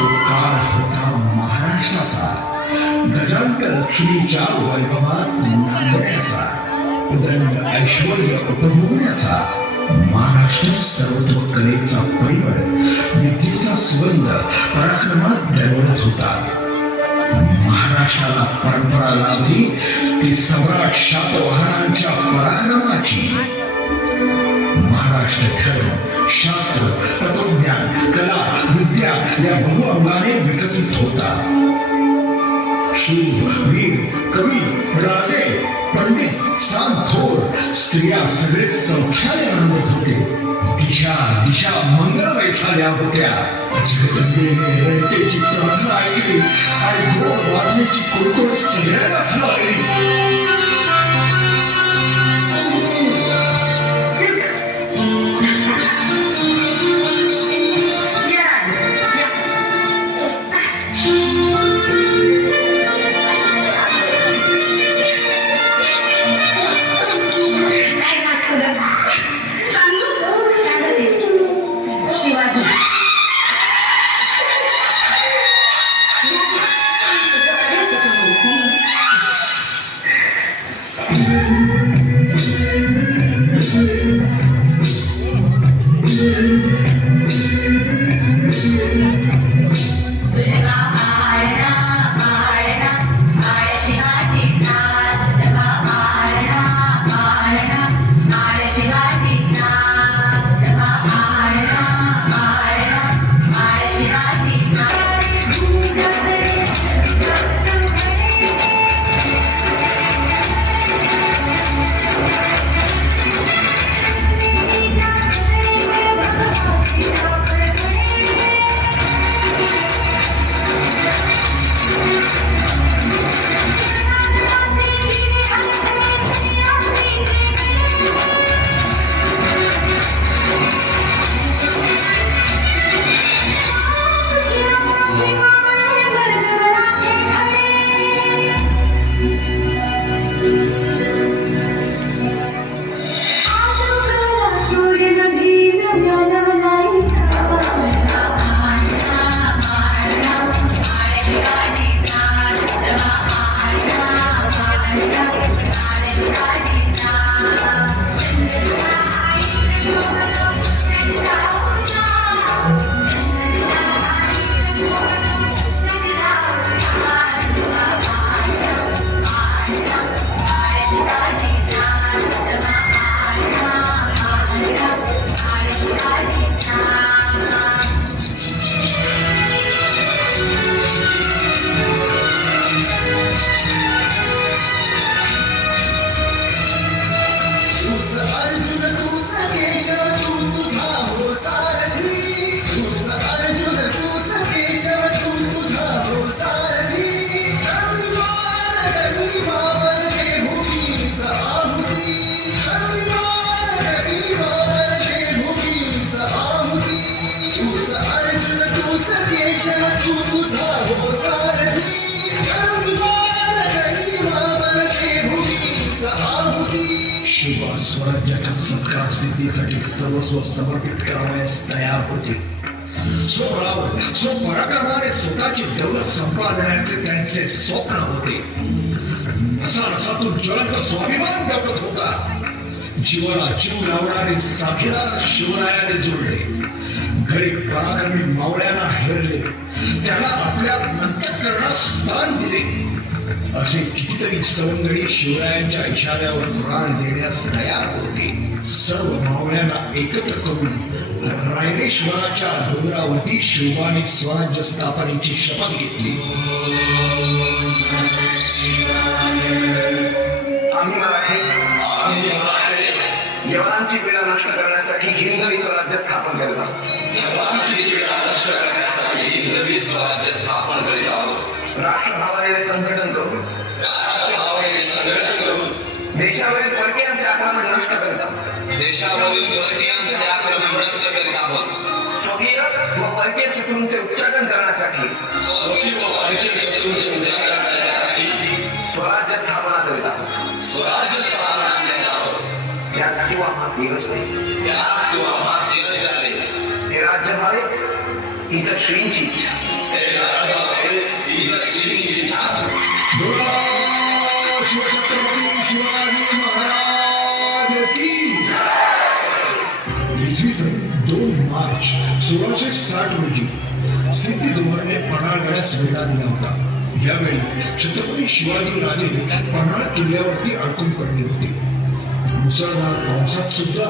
तो काळ होता महाराष्ट्राचा, गजांत लक्ष्मीच्या वैभवात नांदण्याचा, उदंड ऐश्वर्य उपभोगण्याचा. महाराष्ट्र सर्वतोकलेचा परिमळ, विद्येचा सुगंध पराक्रमात दरवळत होता. महाराष्ट्राला परंपरा लाभली ती सम्राट शातवाहनांच्या पराक्रमाची. महाराष्ट्र धर्म, शास्त्र, तत्वज्ञान, कला, विद्या या बहुअंगाने विकसित होता. शूर, वीर, कवी, राजे, पंडित, संत, थोर, स्त्रिया सगळे सौख्याने आनंदत होते. दिशा दिशा मंगलमय झाल्या होत्या. जगदंबेने रयतेची प्रार्थना ऐकली आणि गोड वाजण्याची कुळकुळ सगळ्यांनाच लागली. स्वराज्याच्या सत्कार सिद्धीसाठी सर्वस्व समर्पित करावयास तयार होते. सो पराक्रमाने स्वतःची दौलत संपादण्याचे त्यांचे स्वप्न होते. नसातून ज्वलंत स्वाभिमान दौलत होता. जीवाला जीव लावणारे साथीदार शिवरायाने जोडले. गरीब पराक्रमी मावळ्यांना हेरले. त्यांना आपल्या अंतःकरणात स्थान दिले. असे कितीतरी सवंगडी शिवरायांच्या इशाऱ्यावर प्राण देण्यास तयार होते. सर्व मावळ्यांना एकत्र करून रायरेश्वराच्या डोंगरावरती शिवबाने स्वराज्य स्थापनेची शपथ घेतली. आम्ही मराठी यवनांची पीडा नष्ट करण्यासाठी हिंदवी स्वराज्य स्थापन करीत आहोत. राष्ट्रभावाने संघटन करून देशावरील परकीयांचे आक्रमण नष्ट करीत आहोत. स्वकीय व परकीय शत्रूंचे उच्चाटन करण्यासाठी स्वराज्य स्थापना करीत आहोत. त्यात किंवा हे राज्य व्हावे ही तर श्रींची इच्छा. बोला शिवछत्रपती शिवाजी महाराज की इसवी सन 2 मार्च 1660 रोजी सिद्धी पन्हाळगडास वेढा दिला होता. यावेळी छत्रपती शिवाजी राजे पन्हाळ किल्ल्यावरती अडकून पडले होते. मुसळधार पावसात सुद्धा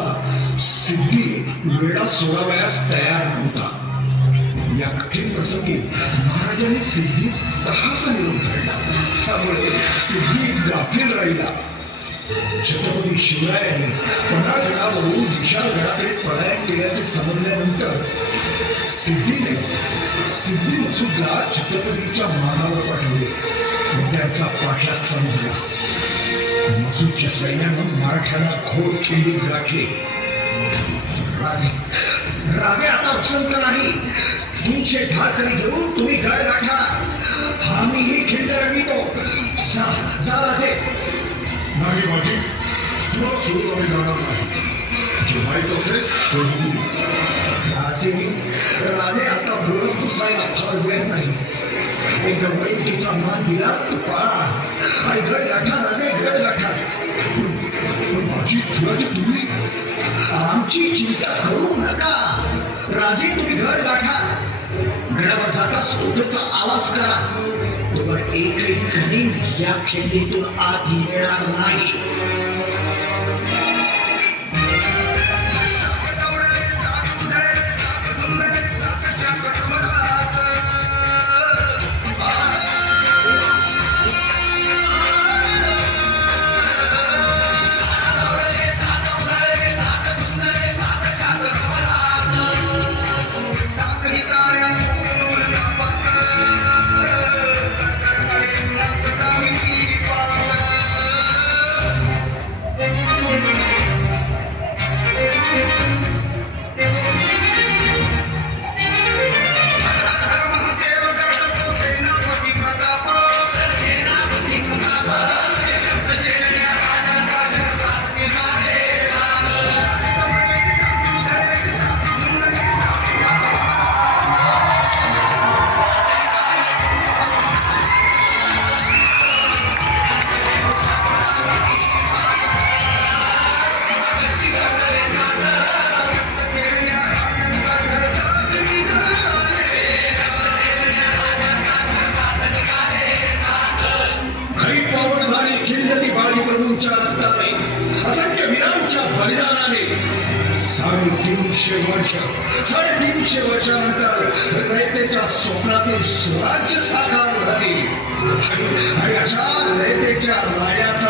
सिद्धी वेढा सोडावयास तयार नव्हता. या कठीण प्रसंगी महाराजांनी सिद्धीस तहासा निरोप धाडला. त्यामुळे सिद्धी गाफील राहिला. छत्रपती शिवरायांनी पन्हाळगडावरून विशाळगडाकडे पलायन केल्याचे समजल्यानंतर सिद्धीने सुद्धा छत्रपतीच्या मानावर पाठवले व त्यांचा पाठलाग समजला. मसूदच्या सैन्यानं मराठ्यांना घोर खिंडीत गाठले. राजे आता वसंत नाही. 300 ठारकरी घेऊन तुम्ही गड गाठा. आम्हीही खिंड रवितो. जा राजे. नाही माझी तुला सोडून आम्ही जाणार नाही. जे व्हायचं असेल ते होऊ दे. राजे आता बोलत बसायला फार वेळ नाही. एकदा वैद्यकीचा मान दिला तो पळा आणि गड गाठा. राजे गड गाठा. पण माझी फुलाची तुम्ही आमची चिंता करू नका. राजे तुम्ही गड गाठा. गडावर जाता स्तोत्राचा आवाज करा. तोवर एकही कणी या खिंडीतून आत येणार नाही. असंख्य वीरांच्या बलिदानाने 350 वर्षानंतर रयतेच्या स्वप्नातील स्वराज्य साकार झाले. आणि अशा रयतेच्या राजाचा